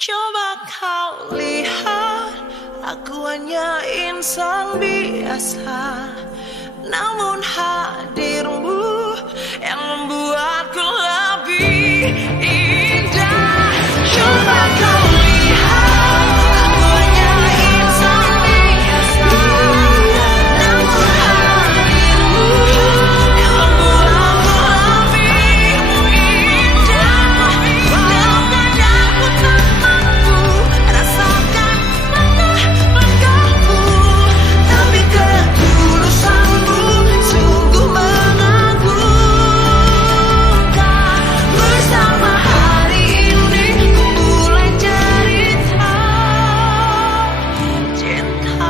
Coba kau lihat, aku hanya insan biasa, namun hadirmu yang membuatku lebih indah. Coba kau lihat, aku hanya insan biasa, namun hadirmu yang membuatku lebih indah. Walau kadang ku tak mampu rasakan langkah-langkahmu, tapi ketulusanmu sungguh mengagumkan. Bersama hari ini ku mulai cerita cinta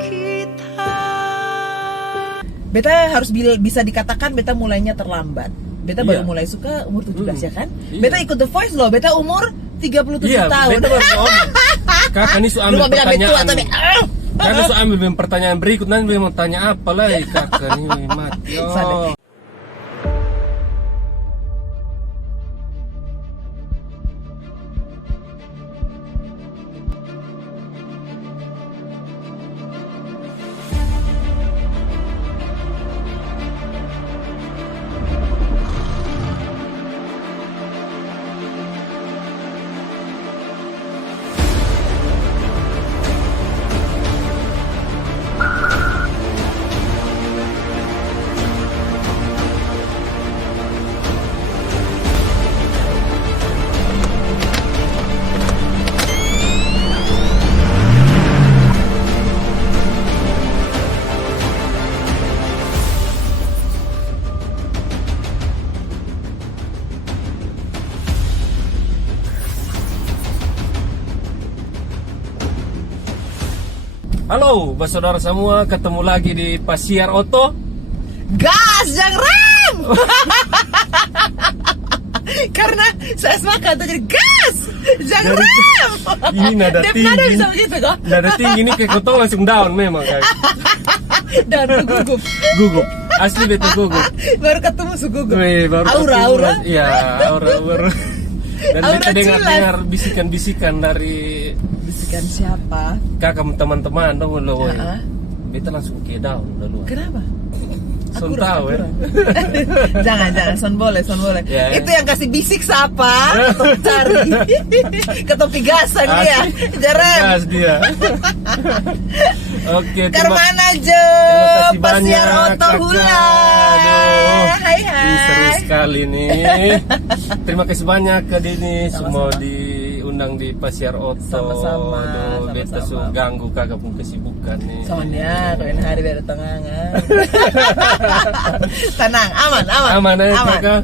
kita. Beta harus bisa dikatakan beta mulainya terlambat. Beta baru mulai suka umur 17 ya kan? Iya. Beta ikut The Voice loh, beta umur 37 Iya, tahun. beta baru ngomong. Kakak ini sudah Lu ambil mau bilang betul pertanyaan. atau Karena sudah ambil pertanyaan berikut, nanti mau tanya apa lagi kakak ini mati. Sadar. Halo, saudara semua, ketemu lagi di Pasiar Oto. Gas, jangan rem! Karena saya sepakat jadi gas, jangan Dari- rem! Ini nada Dep tinggi. nada bisa begitu kok? Nada tinggi ini kayak kotong langsung down memang guys. Dan gugup. Gugup, asli betul gugup. Baru ketemu gugup. Wih, baru Aura, ketemu, aura. Iya, aura baru. Dan Aura kita cilas. dengar bisikan-bisikan dari Bisikan siapa? kakak teman-teman dong lo. Heeh. Beta langsung ke down dulu. Kenapa? Son tahu ya. Jangan, son boleh. Ya. Itu yang kasih bisik siapa? Ketop cari. Ketop pigasan dia. Jarem. Gas dia. Oke, Karmana aja. terima kasih banyak, Pasiar Oto Kakak. Hula. Aduh, Hai. ini seru sekali nih. Terima kasih banyak ke Dini semua Sama-sama. diundang di Pasiar Oto. Sama-sama, Aduh, beta sama-sama. ganggu kakak pun kesibukan nih. Soalnya kau hari biar tengangan. Tenang, aman. Aman ya kakak.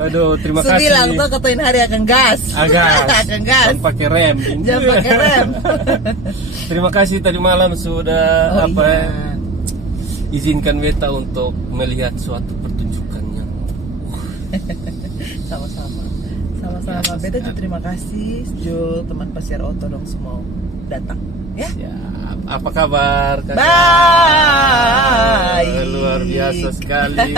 Aduh, terima kasih. Bilang tuh ketuin hari akan gas. Agas. Akan gas. Jangan pakai rem. Jangan pakai rem. Terima kasih tadi malam sudah Oh, iya. izinkan beta untuk melihat suatu pertunjukan yang Sama-sama. Biasa Beta juga sekali. terima kasih Jul, teman Pasiar Oto dong semua datang. Ya. siap. Apa kabar kakak? Bye. Luar biasa sekali.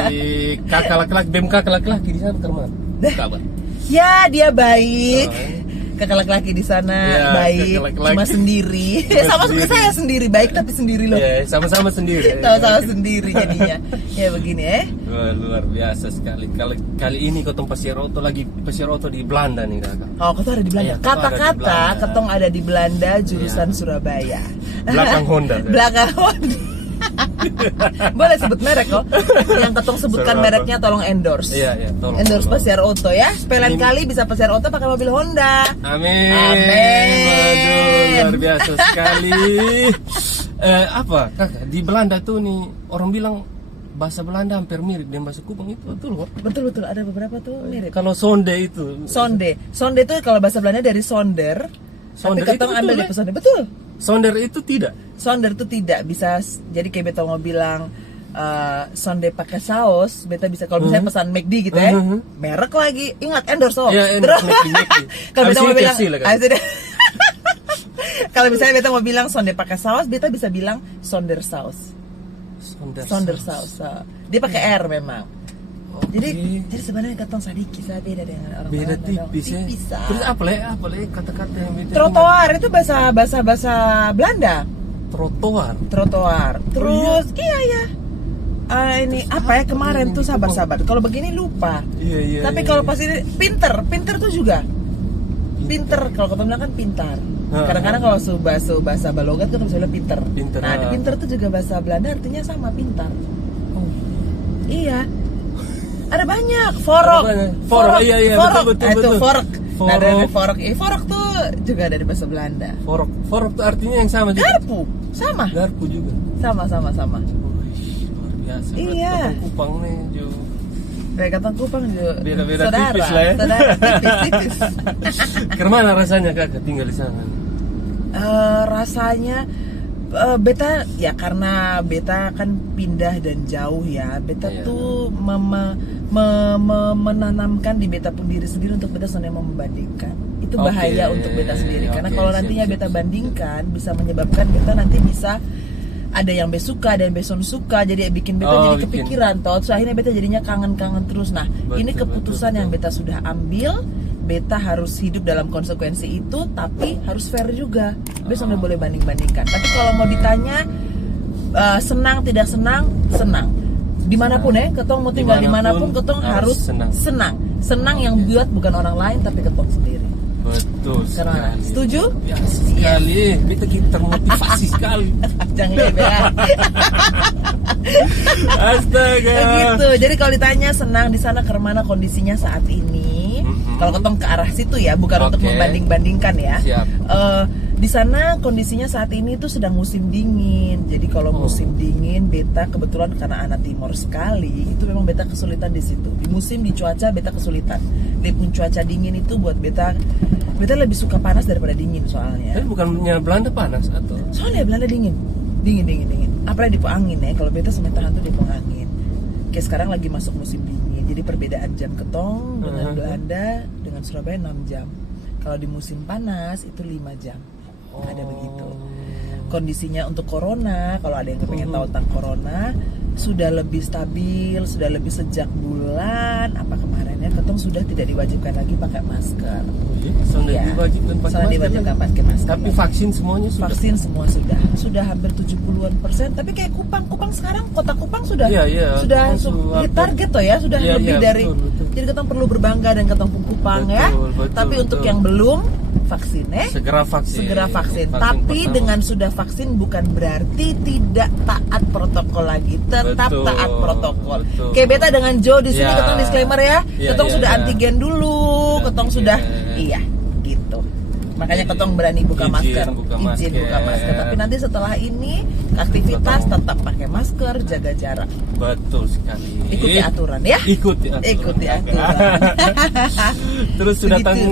Kakak laki-laki, BEM kakak laki-laki di sana kemana? Kabar. Ya, dia baik. Oh, Kakak laki-laki di sana Ya, baik, kakak laki-laki. cuma sendiri. Cuma Sama seperti sendiri. saya sendiri, baik tapi sendiri loh. Ya, sama-sama sendiri. Sama-sama sendiri jadinya. Ya begini Wah, luar biasa sekali. Kali ini ketemu Pasiar Oto lagi Pasiar Oto di Belanda nih kakak. Oh, ketong ada di Belanda. Iya, ketong ada di Kata-kata Belanda. ketong ada di Belanda jurusan Iya. Surabaya. Belakang Honda. Belakang Honda. Boleh sebut merek kok. Yang ketong sebutkan Serba. mereknya tolong endorse. Iya, tolong. Endorse tolong. Pasiar Oto ya. Sepelen Ini- kali bisa Pasiar Oto pakai mobil Honda. Amin. Amin. Waduh, luar biasa sekali. Apa kakak di Belanda tuh nih orang bilang bahasa Belanda hampir mirip dengan bahasa Kupang, itu betul kok? Betul ada beberapa tuh mirip. Kalau sonde itu. Sonde itu kalau bahasa Belanda dari sonder. Sonder Tapi ketong itu ambil betul, dari sonder. Betul. Sonder itu tidak. Sonder itu tidak bisa, jadi kayak beta mau bilang sonde pakai saus, beta bisa kalau misalnya pesan McD gitu ya, merek lagi, ingat endorse oh. Ya, endorse McD. Kalau beta Abis mau ini bilang, KFC lah, kan? abis ini- kalau misalnya beta mau bilang sonde pakai saus, beta bisa bilang sonder saus. Sonder saus. Dia pakai R memang. Jadi sebenarnya ketong sadiki beda dengan orang Beda Belanda, tipis ya. tipis, ah. Terus apa le kata-kata yang beda? Trotoar itu bahasa Belanda. Trotoar. Trotoar. Terus iya. Ini Terus apa ya apa kemarin ini tuh di sabar. Kalau begini lupa. Iya. Tapi kalau pas ini pinter tuh juga. Pinter kalau ketong bilang kan pintar. Kadang-kadang kalau bahasa Balogat kan bisa bilang pinter. Nah, di pinter tuh juga bahasa Belanda artinya sama pintar. Oh. Iya. Ada banyak. Forok. Forok, iya, Forok. betul. Itu forok. Nah, dari Forok. forok. Forok tuh juga dari bahasa Belanda. Forok tuh artinya yang sama juga. Garpu. Sama. Garpu juga. Sama. Wih, luar biasa. Iya. Berarti Kupang nih, Jo. Kayak kata Kupang juga. Beda-beda Saudara, tipis lah ya. Saudara tipis. Kemana rasanya kakak tinggal di sana? Rasanya beta ya karena beta kan pindah dan jauh ya. Beta Iya. tuh menanamkan di beta pun diri sendiri untuk beta sebenarnya membandingkan. Itu bahaya Oke, untuk beta sendiri karena oke, kalau siap, nantinya siap, beta siap. bandingkan bisa menyebabkan beta nanti bisa ada yang besuka, ada yang beson suka, jadi bikin beta jadi bikin. kepikiran toh. Terus akhirnya beta jadinya kangen yang terus. Nah, ini Betul, keputusan betul. yang beta sudah ambil. Beta harus hidup dalam konsekuensi itu, tapi harus fair juga. Beta nggak boleh banding-bandingkan. Tapi kalau mau ditanya senang tidak senang, senang. Dimanapun ya, ketong mau tinggal dimanapun, ketong harus senang. Senang yang buat bukan orang lain, tapi ketong sendiri. Betul Karena sekali. setuju? Biasa sekali. Beta kita termotivasi sekali. Jangan ya. Astaga. Begitu. Jadi kalau ditanya senang di sana karena kondisinya saat ini, kalau ketong ke arah situ ya, bukan untuk Oke. membanding-bandingkan ya. Siap. Di sana kondisinya saat ini itu sedang musim dingin. Jadi kalau musim dingin, beta kebetulan karena anak timur sekali, itu memang beta kesulitan di situ. Di musim di cuaca beta kesulitan. Di pun cuaca dingin itu buat beta lebih suka panas daripada dingin soalnya. Tapi bukannya Belanda panas atau? Soalnya Belanda dingin. Apalagi di angin ya. Kalau beta sampai tahan tuh di angin. Kayak sekarang lagi masuk musim dingin. Jadi perbedaan jam ketong dengan Belanda dengan Surabaya 6 jam. Kalau di musim panas itu 5 jam. Ada begitu. Kondisinya untuk corona, kalau ada yang kepengen tahu tentang corona, sudah lebih stabil, sudah lebih sejak bulan apa kemarin ya, ketong sudah tidak diwajibkan lagi pakai masker. Sudah Iya. diwajibkan pakai Sudah masker diwajibkan lagi. pakai masker. Tapi lagi. vaksin semuanya sudah. Vaksin semua sudah hampir 70-an%. Tapi kayak Kupang sekarang kota Kupang sudah Iya, sudah Kupang hit target toh ya, sudah Iya, lebih iya, dari. betul. Jadi kita perlu berbangga dan ketong Kupang ya. Betul, Tapi untuk betul. yang belum vaksin Segera vaksin. Tapi pertama. dengan sudah vaksin bukan berarti tidak taat protokol lagi. Tetap Betul, taat protokol. betul. Kayak beta dengan Joe di sini Ya. ketong disclaimer ya. Ya, Ketong ya, sudah ya. antigen dulu, ketong Antigen. sudah iya gitu. Makanya ketong berani buka Izin masker. buka Izin masker. buka masker. Tapi nanti setelah ini aktivitas Ketong. tetap pakai masker, jaga jarak. Betul sekali. Ikuti aturan ya. Ikuti aturan. Terus sudah Begitu.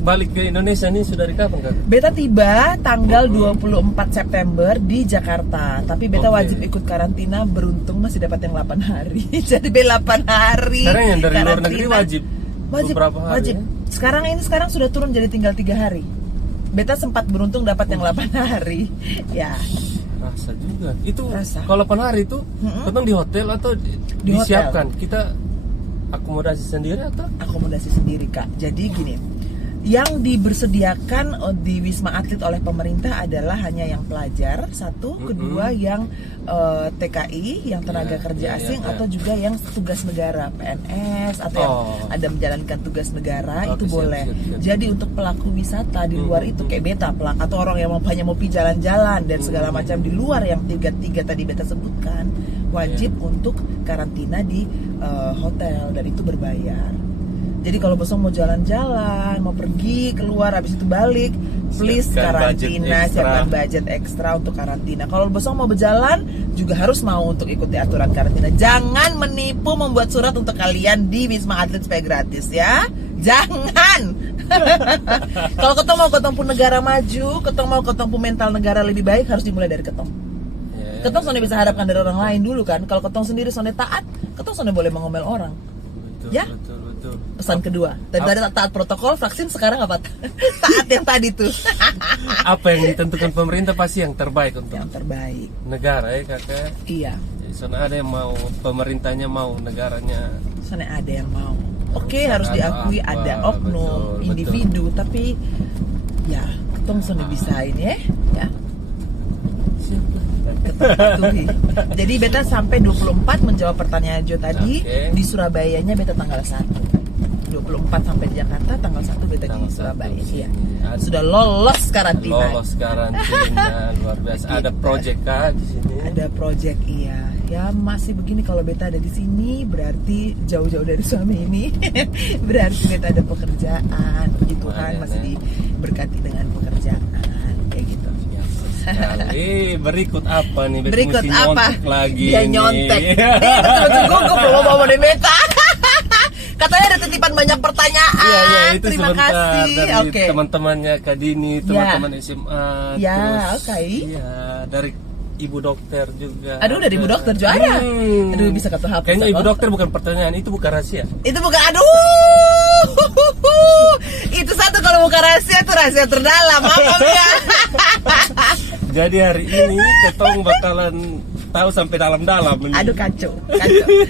balik ke Indonesia nih sudah dari kapan kak? Beta tiba tanggal 24 September di Jakarta. Tapi beta Oke. wajib ikut karantina, beruntung masih dapat yang 8 hari. Jadi beta 8 hari. Sekarang yang dari luar karantina. negeri wajib beberapa hari. Wajib. Sekarang sudah turun jadi tinggal 3 hari. Beta sempat beruntung dapat yang 8 hari. Ya. Rasa juga. Itu Rasa. kalau 8 hari itu ketemu di hotel atau Di disiapkan? Kita akomodasi sendiri atau? Akomodasi sendiri Kak. Jadi gini, yang dibersediakan di Wisma Atlet oleh pemerintah adalah hanya yang pelajar satu, kedua yang TKI, yang tenaga kerja asing, atau juga yang tugas negara PNS atau yang ada menjalankan tugas negara. Oke, itu siap, boleh. siap. Jadi untuk pelaku wisata di luar itu kayak beta pelak atau orang yang hanya mau pergi jalan-jalan dan segala macam di luar yang tiga tadi beta sebutkan wajib untuk karantina di hotel dan itu berbayar. Jadi kalau besok mau jalan-jalan, mau pergi keluar, habis itu balik, please karantina, siapkan budget ekstra untuk karantina. Kalau besok mau berjalan, juga harus mau untuk ikuti aturan karantina. Jangan menipu membuat surat untuk kalian di Wisma Atlet supaya gratis ya. Jangan. Kalau ketong pun negara maju, ketong pun mental negara lebih baik, harus dimulai dari ketong. Ketong soalnya bisa harapkan dari orang lain dulu kan. Kalau ketong sendiri soalnya taat, ketong soalnya boleh mengomel orang. Betul, Ya? betul. Pesan kedua, daripada taat protokol vaksin, sekarang apa? Taat yang tadi tuh. Apa yang ditentukan pemerintah pasti yang terbaik untuk Yang terbaik. negara ya kakak. Iya. Jadi soalnya ada yang mau pemerintahnya mau negaranya Soalnya ada yang mau. Oke, Harus harus ada diakui apa, ada oknum, betul, individu, tapi ya ketong sudah bisa ini ya. Ketong patuhi. Jadi beta sampai 24 menjawab pertanyaan Jo tadi. Oke. Di Surabayanya beta tanggal 1. 24 sampai di Jakarta, tanggal 1 beta Tanggal di Surabaya. 1 Iya. sini. Sudah lolos karantina. Lolos karantina luar biasa. Ada project kah di sini? Ada project, iya. Ya masih begini, kalau beta ada di sini berarti jauh-jauh dari suami ini. Berarti beta ada pekerjaan. Puji Tuhan masih diberkati dengan pekerjaan kayak gitu. Sekali. Berikut apa nih? Beta Berikut mesti apa? nyontek lagi Dia nih. nyontek. Dia betul-betul gugup loh mau di beta. Katanya ada titipan banyak pertanyaan. Iya, iya, itu Terima sebentar kasih. dari Oke. teman-temannya Kak Dini, teman-teman SMA. Ya, terus, oke. Iya, dari ibu dokter juga. Aduh, dari ibu dokter juga ada. Aduh, bisa kata hapus. Kayaknya ibu apa? dokter bukan pertanyaan, itu bukan rahasia. Itu bukan, aduh. Itu satu, kalau bukan rahasia itu rahasia terdalam. Apa ya? Jadi hari ini ketong bakalan tahu sampai dalam-dalam ini. Aduh, kacau.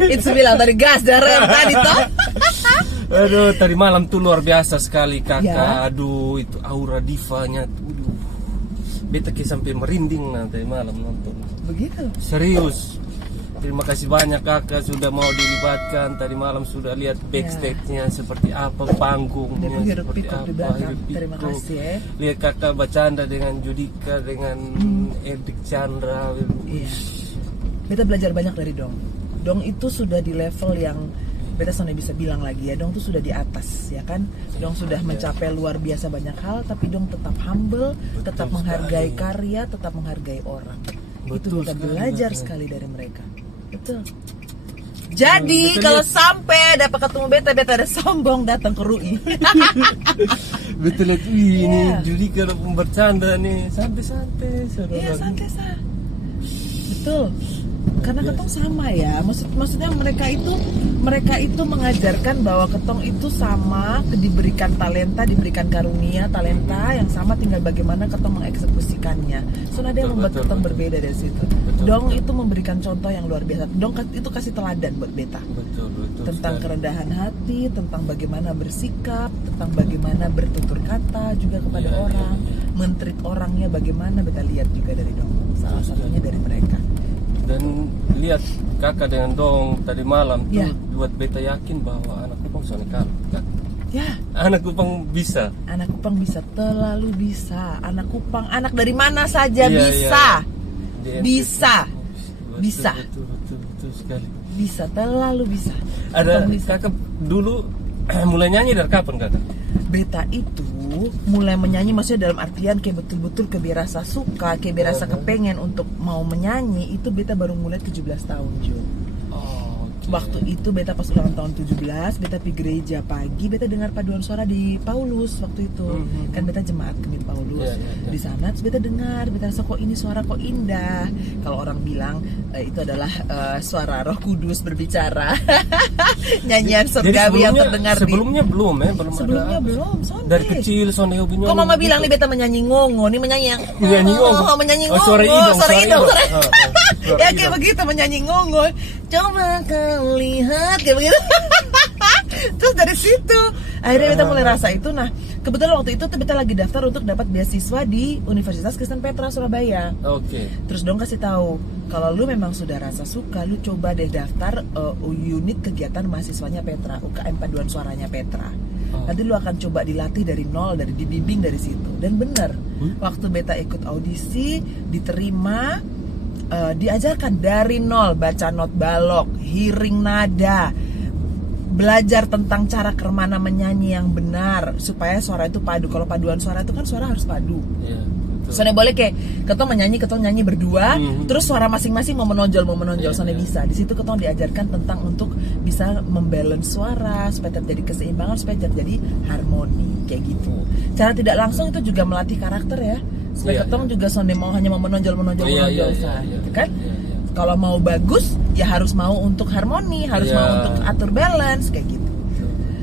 Itu bilang tadi gas dari yang tadi toh. Aduh, tadi malam tuh luar biasa sekali kakak. Ya. Aduh, itu aura divanya. Aduh, beta kayak sampai merinding nanti malam nonton. Begitu. Serius. Terima kasih banyak kakak sudah mau dilibatkan. Tadi malam sudah lihat backstage-nya seperti apa, panggungnya Dia hiruk seperti pikuk apa. di belakang. hiruk-pikuk. Terima kasih ya. Lihat kakak bercanda dengan Judika, dengan Edik Chandra. Iya. Beta belajar banyak dari Dong. Dong itu sudah di level yang beta sampai bisa bilang lagi ya, Dong tuh sudah di atas ya kan. Dong sudah mencapai luar biasa banyak hal, tapi Dong tetap humble, tetap menghargai karya, tetap menghargai orang. Itu Betul kita sekali, belajar betul. sekali dari mereka. Betul. Jadi Betul, kalau lihat. sampai dapat ketemu beta ada sombong datang ke RUI. Betul lihat, wih ini Iya. Judika bercanda nih, santai-santai. Iya, santai sah. Betul. Karena ketong sama ya. Maksudnya mereka itu mengajarkan bahwa ketong itu sama, diberikan talenta, diberikan karunia talenta yang sama, tinggal bagaimana ketong mengeksekusikannya. Soalnya ada yang membuat Betul, ketong betul. berbeda dari situ. Betul, Dong betul. itu memberikan contoh yang luar biasa. Dong itu kasih teladan buat beta. Betul Tentang sekali. kerendahan hati, tentang bagaimana bersikap, tentang bagaimana bertutur kata juga kepada Iya, orang, iya, iya. men-treat orangnya bagaimana, beta lihat juga dari Dong. Salah satunya dari mereka. Dan lihat kakak dengan Dong tadi malam tuh Ya. buat beta yakin bahwa anak Kupang soalnya Kak. Ya, Anak Kupang bisa. anak Kupang bisa, terlalu bisa. Anak Kupang, anak dari mana saja Iya, bisa. Di Bisa. Betul, Bisa. Betul sekali. Bisa, terlalu bisa. Ada Kupang bisa. kakak dulu mulai nyanyi dari kapan kakak? Beta itu mulai menyanyi, maksudnya dalam artian kayak betul-betul kayak rasa suka, kayak rasa kepengen untuk mau menyanyi, itu beta baru mulai 17 tahun Jo. Oh, oke. Waktu itu beta pas ulang tahun 17, beta pergi gereja pagi, beta dengar paduan suara di Paulus waktu itu. Mhm. Kan beta jemaat Kemit Paulus. Iya, iya, iya. Di sana terus beta dengar, beta rasa kok ini suara kok indah. Kalau orang bilang itu adalah suara Roh Kudus berbicara. Nyanyian Jadi surgawi yang terdengar sebelumnya belum belum sebelumnya ada. belum, sonde. Dari kecil Sonde hobi nyanyi. Kok mama bilang nih beta menyanyi ngongo, nih menyanyi yang Menyanyi ngongo. menyanyi Oh, ngongo, suara hidung, suara hidung. suara Ya kayak hidung. begitu menyanyi ngongo. Coba kau lihat kayak begitu. Terus dari situ akhirnya beta mulai rasa itu. Nah, kebetulan waktu itu tuh beta lagi daftar untuk dapat beasiswa di Universitas Kristen Petra Surabaya. Oke. Terus dong kasih tahu, kalau lu memang sudah rasa suka, lu coba deh daftar unit kegiatan mahasiswanya Petra, UKM Paduan Suaranya Petra. Oh. Nanti lu akan coba dilatih dari nol, dari dibimbing dari situ. Dan bener, waktu beta ikut audisi, diterima, diajarkan dari nol, baca not balok, hearing nada, belajar tentang cara kemana menyanyi yang benar supaya suara itu padu. Kalau paduan suara itu kan suara harus padu. Iya, betul. Soalnya boleh kayak ketong nyanyi berdua, terus suara masing-masing mau menonjol, Iya, soalnya iya. bisa. Di situ ketong diajarkan tentang untuk bisa membalance suara supaya terjadi keseimbangan, supaya terjadi harmoni kayak gitu. Cara tidak langsung itu juga melatih karakter ya. Supaya Iya, ketong iya. juga soalnya mau hanya mau menonjol Iya, sah, iya, gitu kan? iya, iya. Kalau mau bagus ya harus mau untuk harmoni, harus Iya. mau untuk atur balance kayak gitu.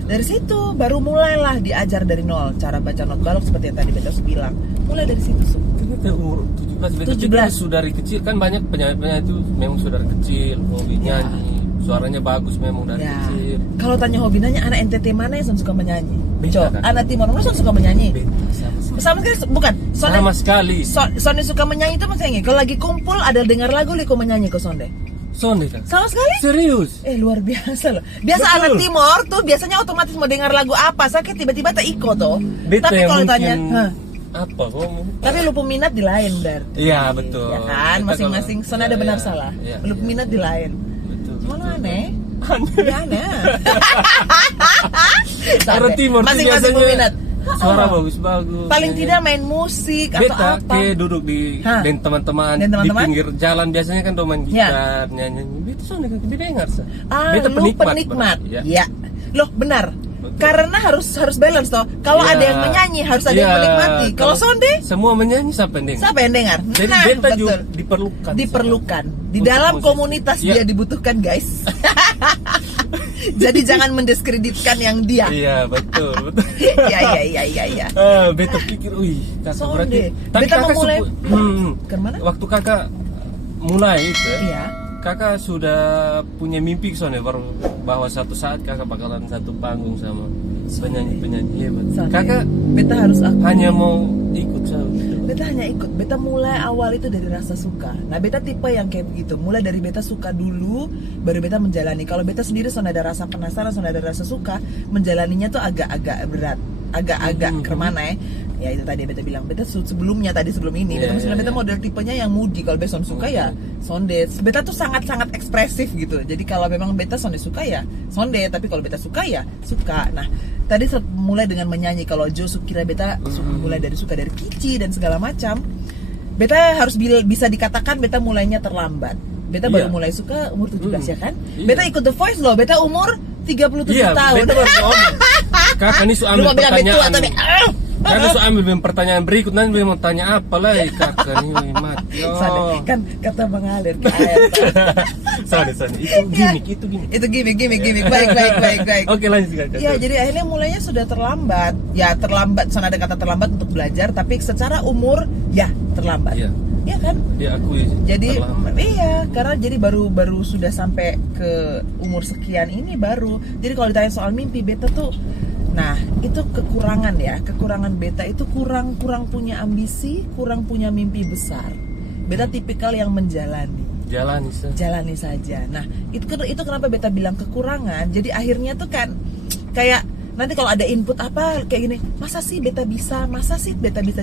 Dari situ baru mulailah diajar dari nol cara baca not balok seperti yang tadi Beta bilang. Mulai dari situ. Ternyata umur 17 17. Sudah dari kecil kan banyak penyanyi itu memang sudah dari kecil hobi Ya. nyanyi. suaranya bagus memang dari Ya. kecil. Kalau tanya hobi nanya anak NTT mana yang suka menyanyi? Beta, Cok, kan? anak Timor mana yang suka menyanyi? Sama sekali. Sama sekali bukan. Sama sekali. Sonde suka menyanyi itu maksudnya. Kalau lagi kumpul ada dengar lagu liko menyanyi ke Sonde. Sonde kan? Sama sekali? Serius? Luar biasa loh. Biasa Betul. anak Timor tuh biasanya otomatis mau dengar lagu apa, sakit tiba-tiba tak iko tuh. Beta Tapi yang kalau mungkin ditanya, apa ngomong? tapi lu peminat di lain berarti. Iya betul. Ya kan, Beta masing-masing kalau- Sonde ada iya, benar iya, salah. iya, Lu iya. peminat di lain. Betul. Mana betul. aneh? Aneh. Ya aneh. Orang Timur tuh masing-masing biasanya peminat. suara bagus-bagus. Paling nyanyi. tidak main musik atau Beta apa. kayak duduk di Hah? dan teman-teman Dan di teman-teman? pinggir jalan biasanya kan main Ya. gitar, nyanyi. Beta Sonde kan didengar sah. Lu penikmat. Ya. Ya. Loh, benar. Betul. Karena harus balance toh. Kalau Ya. ada yang menyanyi harus ada yang Ya, menikmati. Kalau Sonde semua menyanyi siapa yang dengar? siapa yang dengar? Jadi Nah, beta juga betul. diperlukan. Diperlukan. Di Untuk dalam musisi. komunitas Ya. dia dibutuhkan, guys. Jadi jangan mendiskreditkan yang dia. Iya betul betul. Iya. Beta pikir, wih, kakak Sonde. berarti. Tapi Beta kakak memulai. Kemana? waktu kakak mulai itu, Iya. kakak sudah punya mimpi soalnya baru bahwa satu saat kakak bakalan satu panggung sama penyanyi hebat. Sonde. Kakak Beta harus akui. hanya mau ikut saja. Beta hanya ikut. Beta mulai awal itu dari rasa suka. Nah, beta tipe yang kayak begitu. Mulai dari beta suka dulu, baru beta menjalani. Kalau beta sendiri sudah ada rasa penasaran, sudah ada rasa suka, menjalaninya tuh agak-agak berat, agak-agak kemana ya? Ya itu tadi beta bilang. Beta sebelum ini, Iya, beta iya. beta model tipenya yang moody. Kalau beta suka ya sonde. Beta tuh sangat-sangat ekspresif gitu. Jadi kalau memang beta sonde suka ya sonde, tapi kalau beta suka ya suka. Nah, tadi mulai dengan menyanyi. Kalau Jo kira beta mulai dari suka dari Kici dan segala macam. Beta harus bisa dikatakan beta mulainya terlambat. Beta baru Iya. mulai suka umur 17 ya kan? Iya. Beta ikut The Voice loh. Beta umur 37 Iya, tahun. beta baru ngomong. Kakak ini sudah Lu ambil mau bilang betul pertanyaan. atau nih? Kakak sudah ambil pertanyaan berikut, nanti dia mau tanya apa lah kakak nih mati. Sorry, kan kata mengalir ke air. Sorry. Itu gimmick. Itu gimmick. Baik. Oke lanjut kakak. Ya, jadi akhirnya mulainya sudah terlambat. Ya, terlambat. Sana ada kata terlambat untuk belajar, tapi secara umur ya terlambat. Iya. Iya kan? Ya aku Jadi terlambat. iya, karena jadi baru sudah sampai ke umur sekian ini baru. Jadi kalau ditanya soal mimpi beta tuh, nah itu kekurangan ya. Kekurangan beta itu kurang punya ambisi, kurang punya mimpi besar. Beta tipikal yang menjalani. Jalani saja. Nah, itu kenapa beta bilang kekurangan. Jadi akhirnya tuh kan kayak nanti kalau ada input apa kayak gini, masa sih beta bisa?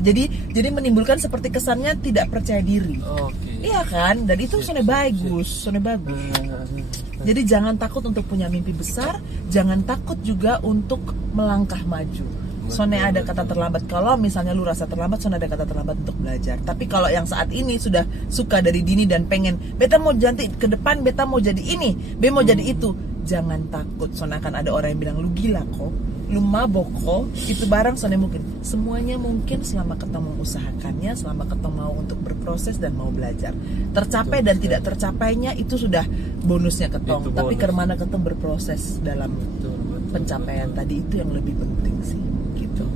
Jadi menimbulkan seperti kesannya tidak percaya diri. Oke. Iya kan? Dan itu soalnya bagus. Jadi jangan takut untuk punya mimpi besar, jangan takut juga untuk melangkah maju. Soalnya ada kata terlambat. Kalau misalnya lu rasa terlambat, soalnya ada kata terlambat untuk belajar. Tapi kalau yang saat ini sudah suka dari dini dan pengen, beta mau janti ke depan, beta mau jadi ini, beta mau jadi itu, jangan takut. Soalnya akan ada orang yang bilang lu gila kok, lu mabok kok, itu barang soalnya mungkin. Semuanya mungkin selama ketemu usahakannya, selama ketemu mau untuk berproses dan mau belajar. Tercapai dan tidak tercapainya itu sudah bonusnya ketong. Itu Tapi bonus. kemana ketong berproses dalam pencapaian tadi itu yang lebih penting sih. Gitu.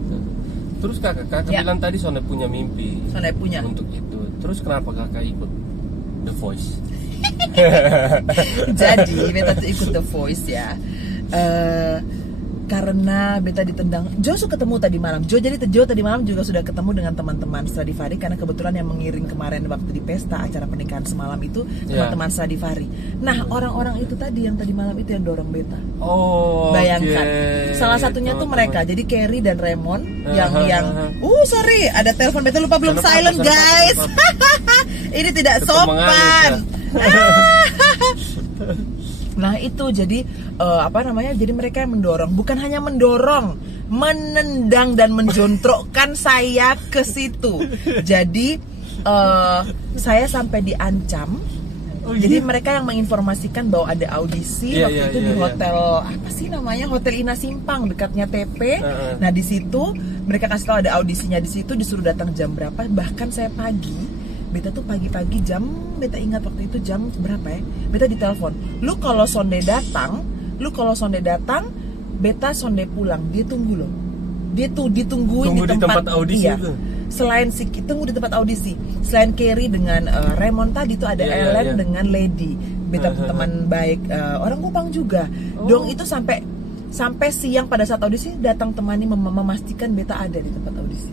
Terus kakak Ya. bilang tadi Sonde punya mimpi Sonde punya. untuk itu. Terus kenapa kakak ikut The Voice? Jadi beta tuh ikut The Voice ya. Karena beta ditendang. Jo sudah ketemu tadi malam. Jo tadi malam juga sudah ketemu dengan teman-teman Stradivari karena kebetulan yang mengiring kemarin waktu di pesta acara pernikahan semalam itu teman-teman Stradivari. Nah, orang-orang itu tadi yang tadi malam itu yang dorong beta. Oh. Bayangkan. oke. Salah satunya tuh mereka. Jadi Kerry dan Raymond yang Aha. sorry, ada telepon beta lupa belum Sana silent, apa, guys. sana apa. Ini tidak Tetap sopan. mengalir, Nah itu jadi jadi mereka yang mendorong, bukan hanya mendorong, menendang dan menjontrokkan saya ke situ. Jadi saya sampai diancam. Oh, Jadi iya? mereka yang menginformasikan bahwa ada audisi Iya, waktu iya, itu di iya, iya. hotel apa sih namanya, Hotel Ina Simpang dekatnya TP. Heeh. Nah di situ mereka kasih tahu ada audisinya di situ, disuruh datang jam berapa. Bahkan saya beta tuh pagi-pagi beta ingat waktu itu jam berapa ya, beta ditelepon, lu kalau sonde datang, beta sonde pulang, dia tunggu loh, dia tuh ditungguin Tunggu di tempat audisi iya. itu? Selain tunggu di tempat audisi, selain Kerry dengan Raymond tadi tuh ada Iya, iya, Ellen iya. dengan Lady. beta teman baik orang Kupang juga. Dong itu sampai siang pada saat audisi datang temani memastikan beta ada di tempat audisi.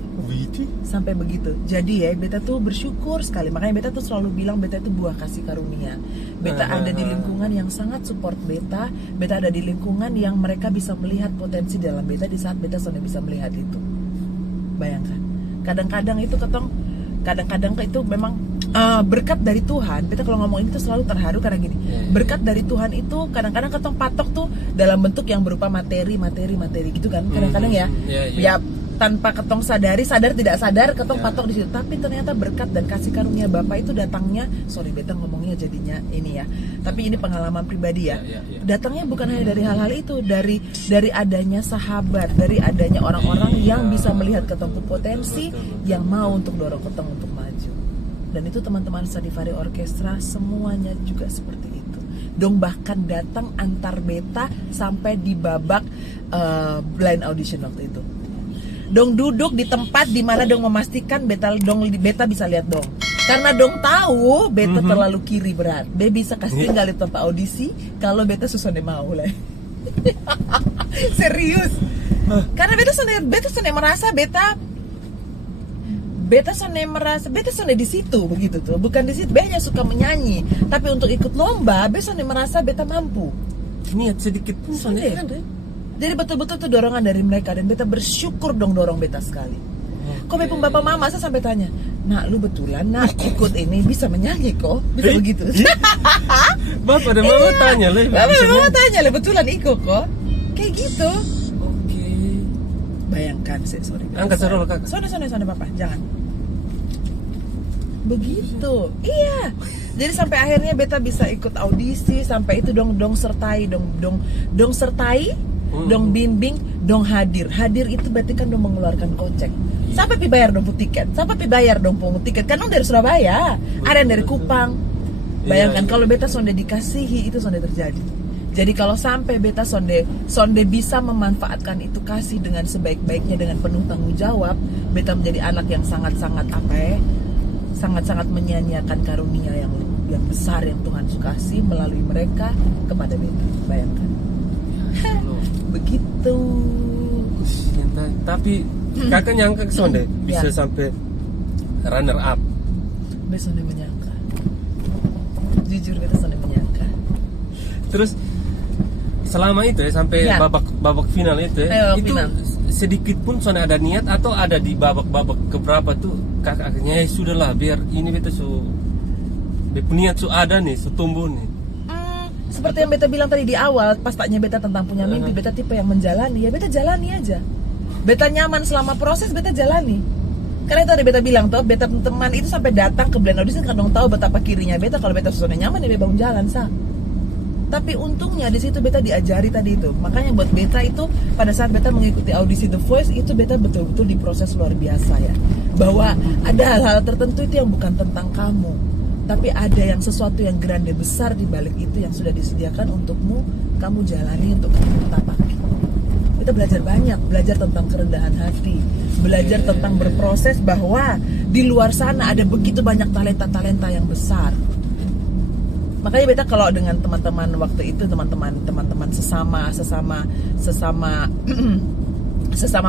Sampai begitu. Jadi ya beta tuh bersyukur sekali. Makanya beta tuh selalu bilang beta itu buah kasih karunia. Beta ada di lingkungan yang sangat support beta. Beta ada di lingkungan yang mereka bisa melihat potensi dalam beta di saat beta sudah bisa melihat itu. Bayangkan. Kadang-kadang itu kadang-kadang itu memang berkat dari Tuhan. Beta kalau ngomong ini tuh selalu terharu karena gini. Berkat dari Tuhan itu kadang-kadang ketong patok tuh dalam bentuk yang berupa materi gitu kan. Kadang-kadang ya tanpa ketong sadar tidak sadar ketong patok di situ. Tapi ternyata berkat dan kasih karunia Bapa itu datangnya, sorry beta ngomongnya jadinya ini ya. Tapi ini pengalaman pribadi ya. Datangnya bukan hanya dari hal-hal itu, dari adanya sahabat, dari adanya orang-orang yang bisa melihat ketong potensi, yang mau untuk dorong ketong untuk maju. Dan itu teman-teman Stradivari Orkestra semuanya juga seperti itu. Dong bahkan datang antar beta sampai di babak blind audition waktu itu. Dong duduk di tempat di mana dong memastikan beta bisa lihat dong. Karena dong tahu beta terlalu kiri berat. Beta bisa kasih tinggal di tempat audisi kalau beta susone mau lah. Serius. Karena beta merasa beta sone di situ begitu tuh. Bukan di situ, beta hanya suka menyanyi. Tapi untuk ikut lomba, beta sone merasa beta mampu. Niat sedikit pun soalnya kan. Jadi betul-betul tuh dorongan dari mereka dan beta bersyukur dong dorong beta sekali. Kok pun bapak mama saya sampai tanya, nak lu betulan nak ikut ini bisa menyanyi kok, bisa begitu. Bapak dan mama tanya le. Bapak dan mama tanya le betulan ikut kok, kayak gitu. Oke. Bayangkan sih, sorry. Angkat sarul kakak. Sana bapak, jangan. Begitu, iya. Jadi sampai akhirnya beta bisa ikut audisi, sampai itu dong sertai, dong bimbing, dong hadir. Hadir itu berarti kan dong mengeluarkan kocek. Sampai bayar dong tiket, pungut tiket. Kan dong dari Surabaya, ada yang dari Kupang. Bayangkan kalau beta sonde dikasihi itu sonde terjadi. Jadi kalau sampai beta sonde bisa memanfaatkan itu kasih dengan sebaik-baiknya dengan penuh tanggung jawab, beta menjadi anak yang sangat-sangat sangat-sangat menyanyiakan karunia yang besar yang Tuhan kasih melalui mereka kepada beta. Bayangkan. Begitu. Tapi kakak nyangka sonde bisa sampai runner up. Beta sonde menyangka. Jujur beta sonde menyangka. Terus selama itu ya sampai babak final itu ya, itu final. Sedikit pun sonde ada niat atau ada di babak keberapa tuh kakaknya sudahlah biar ini beta niat ada nih, tumbuh nih. Seperti yang beta bilang tadi di awal, pas tanya beta tentang punya mimpi, beta tipe yang menjalani, ya beta jalani aja. Beta nyaman selama proses, beta jalani. Karena itu ada beta bilang tuh, beta teman itu sampai datang ke blind audition kan dong tahu betapa kirinya beta, kalau beta susah nyaman ya beta bangun jalan sah. Tapi untungnya di situ beta diajari tadi itu. Makanya buat beta itu pada saat beta mengikuti audisi The Voice itu beta betul-betul diproses luar biasa ya. Bahwa ada hal-hal tertentu itu yang bukan tentang kamu, tapi ada yang sesuatu yang grande besar di balik itu yang sudah disediakan untukmu, kamu jalani untuk kamu tapaki. Kita belajar banyak, belajar tentang kerendahan hati, belajar tentang berproses bahwa di luar sana ada begitu banyak talenta-talenta yang besar. Makanya beta kalau dengan teman-teman waktu itu, teman-teman sesama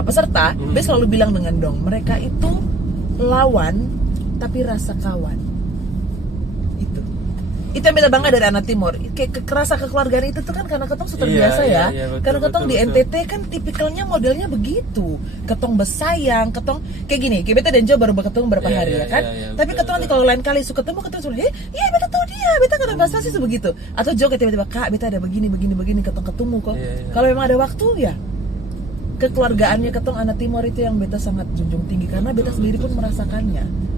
peserta, beta selalu bilang dengan dong, mereka itu lawan tapi rasa kawan. Itu yang beda bangga dari anak timur. Kayak kerasa kekeluargaan itu tuh kan karena ketong sudah biasa ya. Betul, karena ketong betul, di NTT kan tipikalnya modelnya begitu. Ketong besayang, ketong kayak gini. Kayak beta dan Jo baru ketemu berapa hari ya kan. Tapi ketong nanti kalau lain kali suka ketemu ketong suruh, iya beta tahu dia, beta kata bahasa sih begitu. Atau Jo tiba-tiba kak beta ada begini ketong ketemu kok. Kalau memang ada waktu ya. Kekeluargaannya ketong anak timur itu yang beta sangat junjung tinggi karena beta sendiri pun merasakannya.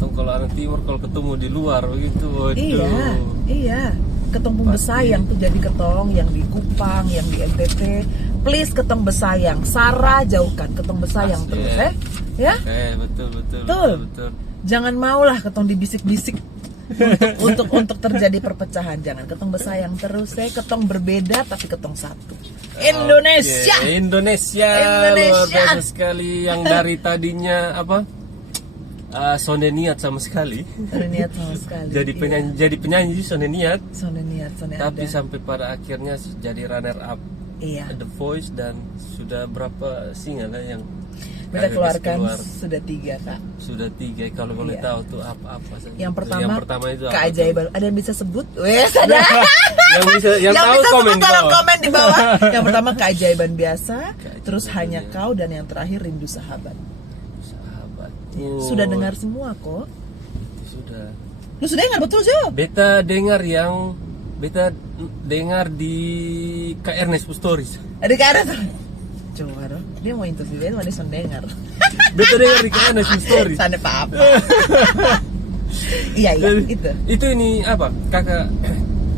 Kalau anak timur kalau ketemu di luar begitu, waduh. Iya. Ketong pun besayang tuh jadi ketong yang di Kupang, yang di NTT. Please ketong besayang, Sarah jauhkan ketong besayang terus ya. Betul. Jangan maulah ketong dibisik-bisik untuk terjadi perpecahan. Jangan ketong besayang terus ketong berbeda tapi ketong satu. Indonesia. Luar biasa sekali yang dari tadinya sonde niat sama sekali. Sonde niat sama sekali. Jadi penyanyi sonde niat. Sonde niat, sonde Tapi ada. sampai pada akhirnya jadi runner up Iya. The Voice, dan sudah berapa single yang Beta keluarkan keluar? sudah 3 Kak. Sudah 3. Kalau boleh Iya. tahu tuh apa saja. Yang pertama itu apa keajaiban. Ada yang bisa sebut? Wes ada. yang tahu bisa komen sebut di tolong bawah. komen di bawah. Yang pertama keajaiban biasa, Keajaiban terus hanya biasa. kau, dan yang terakhir rindu sahabat. Sahabat. Sudah dengar semua kok. Sudah. Lu sudah dengar betul Jo? Beta dengar di Kak Ernest Stories. Ada ke arah tuh. Coba dong. Dia mau interview dia, dia sudah dengar. Beta dengar di Kak Ernest Stories. Sana apa? Iya Dan itu. Itu ini apa? Kakak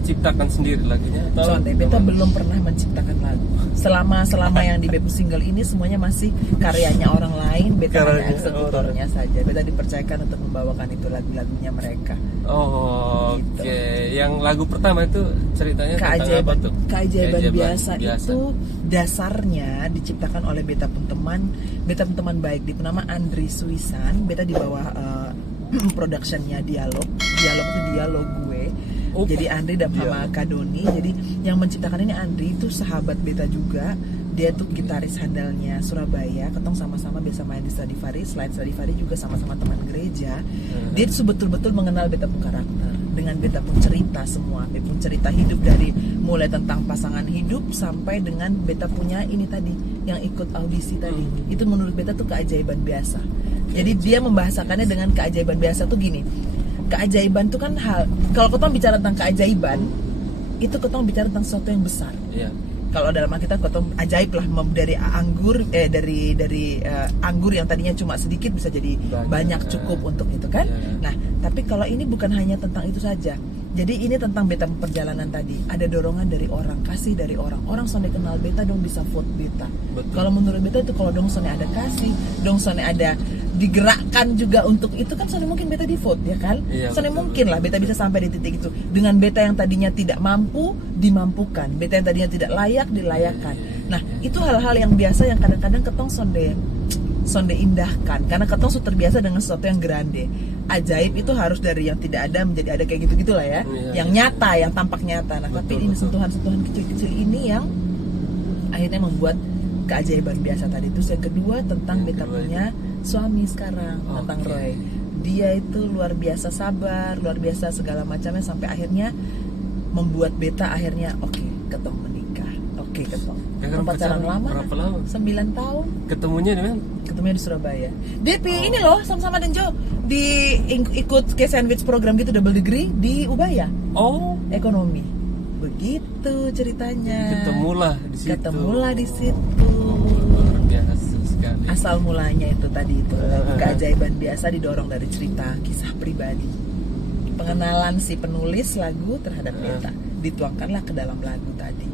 ciptakan sendiri lagunya atau Soalnya beta belum pernah menciptakan lagu. Selama yang di Bepu single ini semuanya masih karyanya orang lain, beta hanya Karyanya eksekutornya saja. Beta dipercayakan untuk membawakan itu lagu-lagunya mereka. Oh, Gitu. oke. Yang lagu pertama itu ceritanya tentang apa Keajaiban, tuh? keajaiban biasa itu dasarnya diciptakan oleh beta pun teman baik di nama Andri Suisan. Beta di bawah productionnya Dialog itu dialog gue. Oh, Jadi Andri dan sama Kadoni. Jadi yang menciptakan ini Andri itu sahabat beta juga. Dia tuh gitaris handalnya Surabaya. Ketong sama-sama biasa main di Stradivari. Selain Stradivari juga sama-sama teman gereja. Dia tuh betul-betul mengenal beta pun karakter. Dengan beta pun cerita semua. Beta pun cerita hidup dari mulai tentang pasangan hidup sampai dengan beta punya ini tadi yang ikut audisi tadi. Itu menurut beta tuh keajaiban biasa. Jadi dia membahasakannya dengan keajaiban biasa tuh gini. Keajaiban tuh kan hal, kalau ketong bicara tentang keajaiban, itu ketong bicara tentang sesuatu yang besar. Iya. Kalau dalam Alkitab ketong ajaib lah, dari anggur dari anggur yang tadinya cuma sedikit bisa jadi banyak cukup untuk itu kan. Nah, tapi kalau ini bukan hanya tentang itu saja. Jadi ini tentang beta perjalanan tadi. Ada dorongan dari orang, kasih dari orang. Orang sonde kenal beta dong bisa vote beta. Kalau menurut beta itu kalau dong sonde ada kasih, dong sonde ada digerakkan juga untuk itu kan sonde mungkin beta di vote ya kan. Iya, Sonde betul, mungkin lah beta bisa sampai di titik itu. Dengan beta yang tadinya tidak mampu dimampukan, beta yang tadinya tidak layak dilayakkan. Nah itu hal-hal yang biasa yang kadang-kadang ketong sonde indahkan karena ketong sudah terbiasa dengan sesuatu yang grande. Ajaib itu harus dari yang tidak ada menjadi ada kayak gitu-gitu lah ya. Yang nyata, yang tampak nyata. Nah, tapi ini sentuhan-sentuhan kecil-kecil ini yang akhirnya membuat keajaiban biasa tadi. Terus yang kedua tentang beta punya suami sekarang, tentang Roy. Dia itu luar biasa sabar, luar biasa segala macamnya sampai akhirnya membuat beta akhirnya oke, ketong menikah. Oke, ketong. Pacaran lama. Berapa lama? 9 tahun. Ketemunya di mana? Ketemunya di Surabaya. DP ini loh sama-sama Denjo ikut ke sandwich program gitu double degree di Ubaya. Oh, Ekonomi. Begitu ceritanya. ketemulah di situ. Ketemulah di situ. Luar biasa sekali. Asal mulanya itu tadi itu keajaiban biasa didorong dari cerita kisah pribadi. Pengenalan si penulis lagu terhadap beta dituangkanlah ke dalam lagu tadi.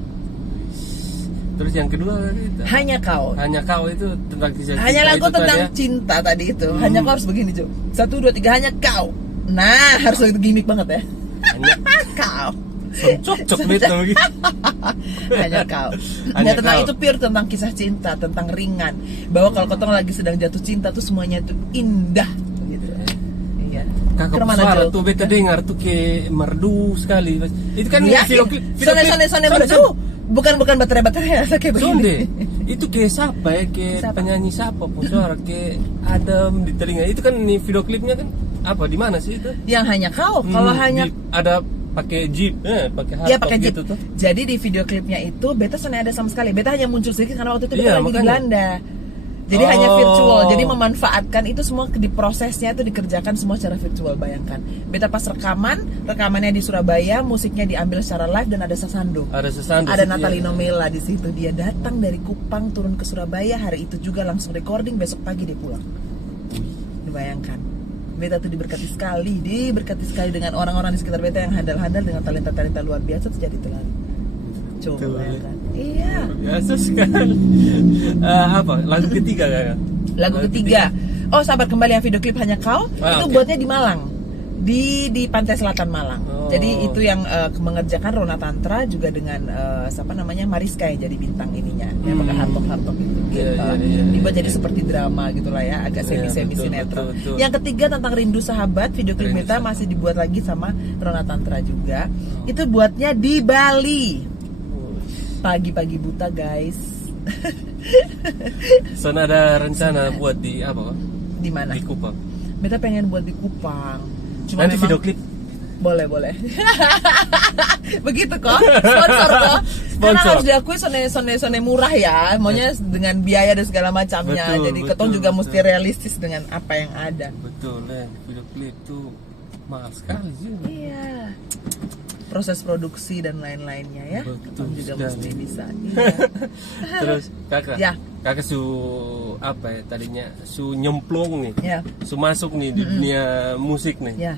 Terus yang kedua itu Hanya kau. Hanya kau itu tentang kisah Hanya lagu itu tentang tadi ya? cinta tadi itu. Hanya kau harus begini, Jo. 1, 2, 3 hanya kau. Nah, harus begitu gimmick banget ya. Hanya Kau. cocok begitu begitu. Hanya kau. Hanya Tentang kau. itu pure tentang kisah cinta, tentang ringan. Bahwa kalau ketong lagi sedang jatuh cinta tuh semuanya itu indah gitu. Iya. Kakak Kemana, suara Jo? tuh beta dengar tuh kayak merdu sekali. Itu kan Ya, video Sone merdu. Bukan baterai kayak begini. Sonde. Itu kayak siapa ya? Kayak Siapa? penyanyi siapa pun suara kayak adem di telinga. Itu kan nih video klipnya kan apa di mana sih itu? Yang hanya kau. Kalau hanya ada pakai jeep, pakai Iya hardtop pakai jeep. gitu tuh. Jadi di video klipnya itu beta sana ada sama sekali. Beta hanya muncul sedikit karena waktu itu beta Iya, lagi di makanya. Belanda. Jadi hanya Oh. virtual. Jadi memanfaatkan itu semua di prosesnya itu dikerjakan semua secara virtual. Bayangkan. Beta pas rekamannya di Surabaya, musiknya diambil secara live dan ada sasando. Ada sesando. Ada situ, Natalino ya. Mela di situ. Dia datang dari Kupang turun ke Surabaya hari itu juga langsung recording, besok pagi dia pulang. Dibayangkan. Beta tuh diberkati sekali dengan orang-orang di sekitar beta yang handal-handal dengan talenta-talenta luar biasa terjadi itu lalu. Coba Betul, bayangkan. Iya. Biasa sekali. Apa? Lagu ketiga kakak? Lagu ketiga. Oh, sabar kembali yang video klip hanya kau. Itu Oke. buatnya di Malang. di Pantai Selatan Malang. Oh. Jadi itu yang mengerjakan Rona Tantra juga dengan siapa namanya Mariska yang jadi bintang ininya. Yang pakai hartok-hartok itu gitu. Dibuat jadi seperti drama gitulah ya, agak semi-semi betul, sinetron. betul. Yang ketiga tentang Rindu Sahabat, video klip Rindu Beta Sahabat. masih dibuat lagi sama Rona Tantra juga. Itu buatnya di Bali. Pagi-pagi buta, guys. Son ada rencana buat di apa? Di mana? Di Kupang. Beta pengen buat di Kupang. Cuma Nanti memang- video klip. boleh. Begitu kok, sponsor kok. Karena Sponsor. harus diakui sone murah ya, maunya dengan biaya dan segala macamnya. Betul, Jadi betul, ketong juga betul. mesti realistis dengan apa yang ada. Betul video klip tuh mahal sekali sih. Iya. Proses produksi dan lain-lainnya ya. Betul Ketong juga sekali. mesti bisa. Iya. Terus kakak, Ya. kakak apa ya tadinya nyemplung nih, Ya. masuk nih di dunia musik nih. Ya.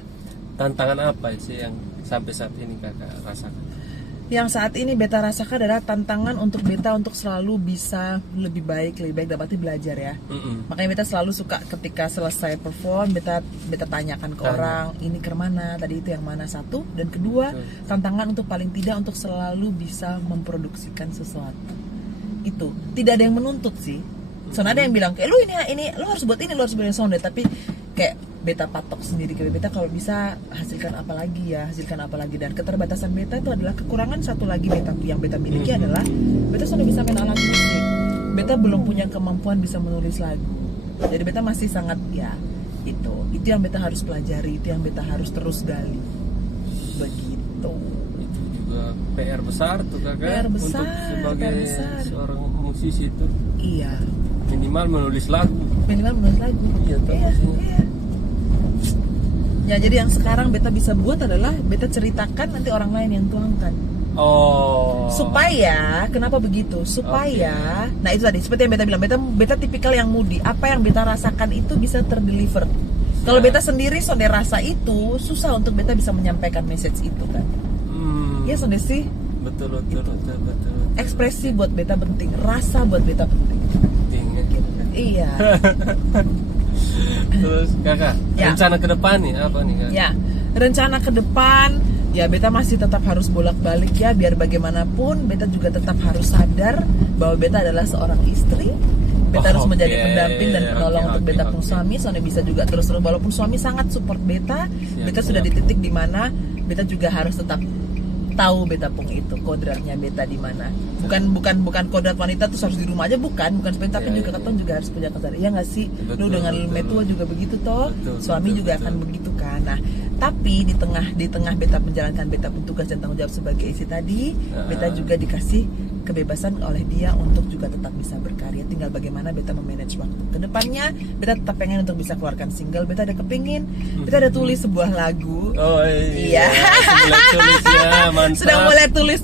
Tantangan apa sih yang sampai saat ini kakak rasakan? Yang saat ini Beta rasakan adalah tantangan untuk Beta untuk selalu bisa lebih baik dapat belajar ya. Makanya Beta selalu suka ketika selesai perform Beta tanyakan ke orang ini ke mana, tadi itu yang mana, satu, dan kedua tantangan untuk paling tidak untuk selalu bisa memproduksikan sesuatu. Itu tidak ada yang menuntut sih. Soalnya ada yang bilang kayak lu ini lu harus buat ini, lu harus buat ini sound, tapi kayak Beta patok sendiri ke Beta kalau bisa hasilkan apa lagi, dan keterbatasan Beta itu adalah kekurangan satu lagi yang Beta miliki adalah Beta sudah bisa main alat musik. Beta belum punya kemampuan bisa menulis lagu. Jadi Beta masih sangat ya itu yang Beta harus pelajari, itu yang Beta harus terus gali. Begitu. Itu juga PR besar tuh kakak. PR besar, untuk sebagai PR besar. seorang musisi itu Iya. minimal menulis lagu. Menulis lagu. Iya, Iya. Ya jadi yang sekarang Beta bisa buat adalah Beta ceritakan, nanti orang lain yang tuangkan. Oh. Supaya, kenapa begitu? Supaya, nah itu tadi seperti yang Beta bilang, Beta tipikal yang moody. Apa yang Beta rasakan itu bisa terdeliver. Kalau Beta sendiri sonde rasa itu susah untuk Beta bisa menyampaikan message itu kan. Ya sonde sih. Betul. Ekspresi buat Beta penting, rasa buat Beta penting. Penting ya. Iya. Terus kakak, Ya. rencana ke depan nih apa nih kak? Ya, rencana ke depan ya Beta masih tetap harus bolak-balik ya, biar bagaimanapun Beta juga tetap harus sadar bahwa Beta adalah seorang istri. Beta harus menjadi pendamping dan penolong untuk Beta pun suami. Soalnya bisa juga terus walaupun suami sangat support Beta, Beta sudah di titik dimana Beta juga harus tetap tahu Beta pun itu kodratnya Beta di mana. Bukan kodrat wanita terus harus di rumah aja, bukan seperti, tapi juga ketong juga harus punya kesadaran. Iya nggak sih? Lu dengan metua juga begitu toh, suami juga akan begitu kan. Nah, tapi di tengah Beta menjalankan Beta pun tugas dan tanggung jawab sebagai istri tadi, Beta juga dikasih kebebasan oleh dia untuk juga tetap bisa berkarya. Tinggal bagaimana Beta memanage waktu. Kedepannya Beta tetap pengen untuk bisa keluarkan single. Beta ada kepingin, Beta ada tulis sebuah lagu. Oh iya. Iya. Tulis ya, mantap. Sudah mulai tulis,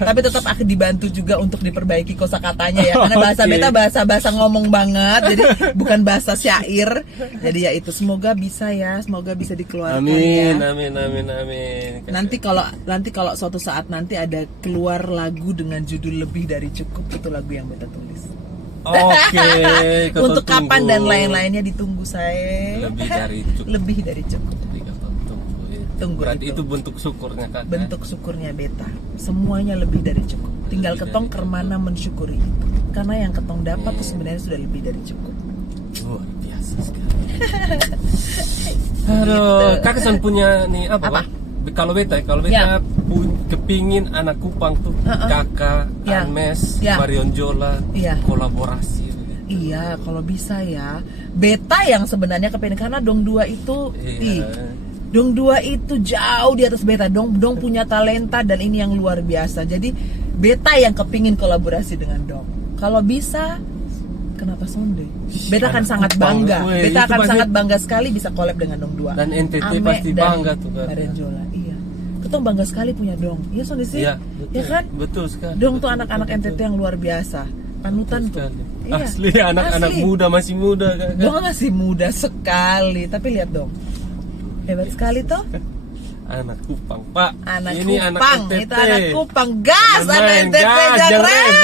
tapi tetap akan dibantu juga untuk diperbaiki kosakatanya ya. Karena bahasa Beta bahasa ngomong banget, jadi bukan bahasa syair. Jadi ya itu semoga bisa dikeluarkan Amin, ya. amin. Nanti kalau suatu saat nanti ada keluar lagu dengan judul Lebih Dari Cukup, itu lagu yang Beta tulis. Oke. Untuk kapan dan lain-lainnya ditunggu saya. Lebih dari cukup. Tunggu Berarti itu. itu bentuk syukurnya kak. Bentuk syukurnya Beta. Semuanya lebih dari cukup. Tinggal Lebih ketong dari kemana mensyukuri itu. Karena yang ketong dapat tuh sebenarnya sudah lebih dari cukup. Luar biasa sekali. Aduh, kakak kan punya nih apa? Apa? Kalau Beta Ya. kepingin anak Kupang tuh kakak, Ya. Anmes, Ya. Marion Jola Iya. kolaborasi. Iya, kalau bisa ya. Beta yang sebenarnya kepingin karena Dong 2 itu Dong 2 itu jauh di atas Beta. Dong punya talenta dan ini yang luar biasa. Jadi Beta yang kepingin kolaborasi dengan Dong. Kalau bisa, kenapa sonde? Beta akan sangat Kupang, bangga. weh, Beta itu akan pasti- sangat bangga sekali bisa collab dengan Dong 2. Dan NTT Ame pasti dan bangga tuh kan. Marenjola, iya. Ketong bangga sekali punya Dong. Iya sonde sih. Iya, Ya kan? Betul sekali. Dong tuh Betul, anak-anak betul, NTT yang luar biasa. Panutan betul tuh. sekali. Iya. Asli anak-anak Asli. muda masih muda kan. Dong masih muda sekali, tapi lihat dong, hebat sekali toh. Anak Kupang, Pak. Anak Ini Kupang, anak NTT. itu anak Kupang, gas, anak Main, NTT gas, jangan jangan rem.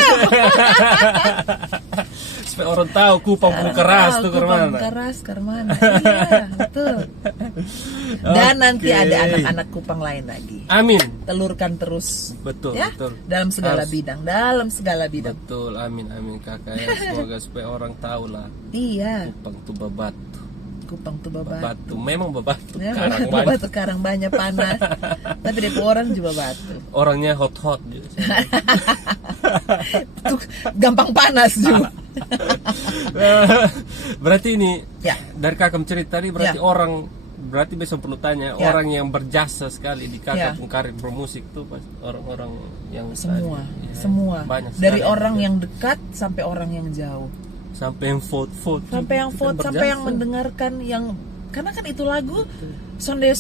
supaya orang tahu Kupang keras tuh ke Kupang mana. keras ke mana. Iya, betul. Dan nanti Oke. ada anak-anak Kupang lain lagi. Amin. Telurkan terus. Betul, Ya, betul. dalam segala Harus. bidang, dalam segala bidang. Betul, amin amin kakak ya. Semoga supaya orang tahu lah Iya, Kupang tuh babatu. Kupang tuh babatu. Babatu, memang babatu. Ya, Karang babatu banyak. sekarang banyak panas. Tapi dia orang juga batu. Orangnya hot gitu. Tuh, gampang panas juga. Berarti ini Ya. dari kakak cerita tadi berarti Ya. berarti besok perlu tanya Ya. orang yang berjasa sekali di kakak Ya. karir bermusik tuh pas orang-orang yang Semua, tadi, ya, semua. banyak Dari sekali. orang yang dekat sampai orang yang jauh. sampai yang vote Sampai yang vote, sampai yang mendengarkan yang karena kan itu lagu sonde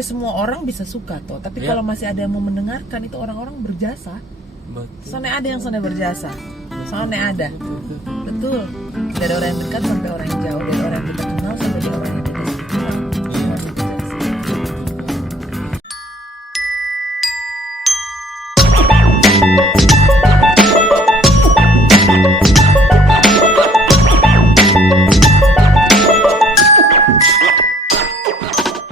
semua orang bisa suka toh. Tapi Ya. kalau masih ada yang mau mendengarkan itu orang-orang berjasa. betul. Sonde ada yang sonde berjasa. Sonde ada. Betul. Dari orang yang dekat sampai orang yang jauh, dari orang yang kita kenal sampai dari orang yang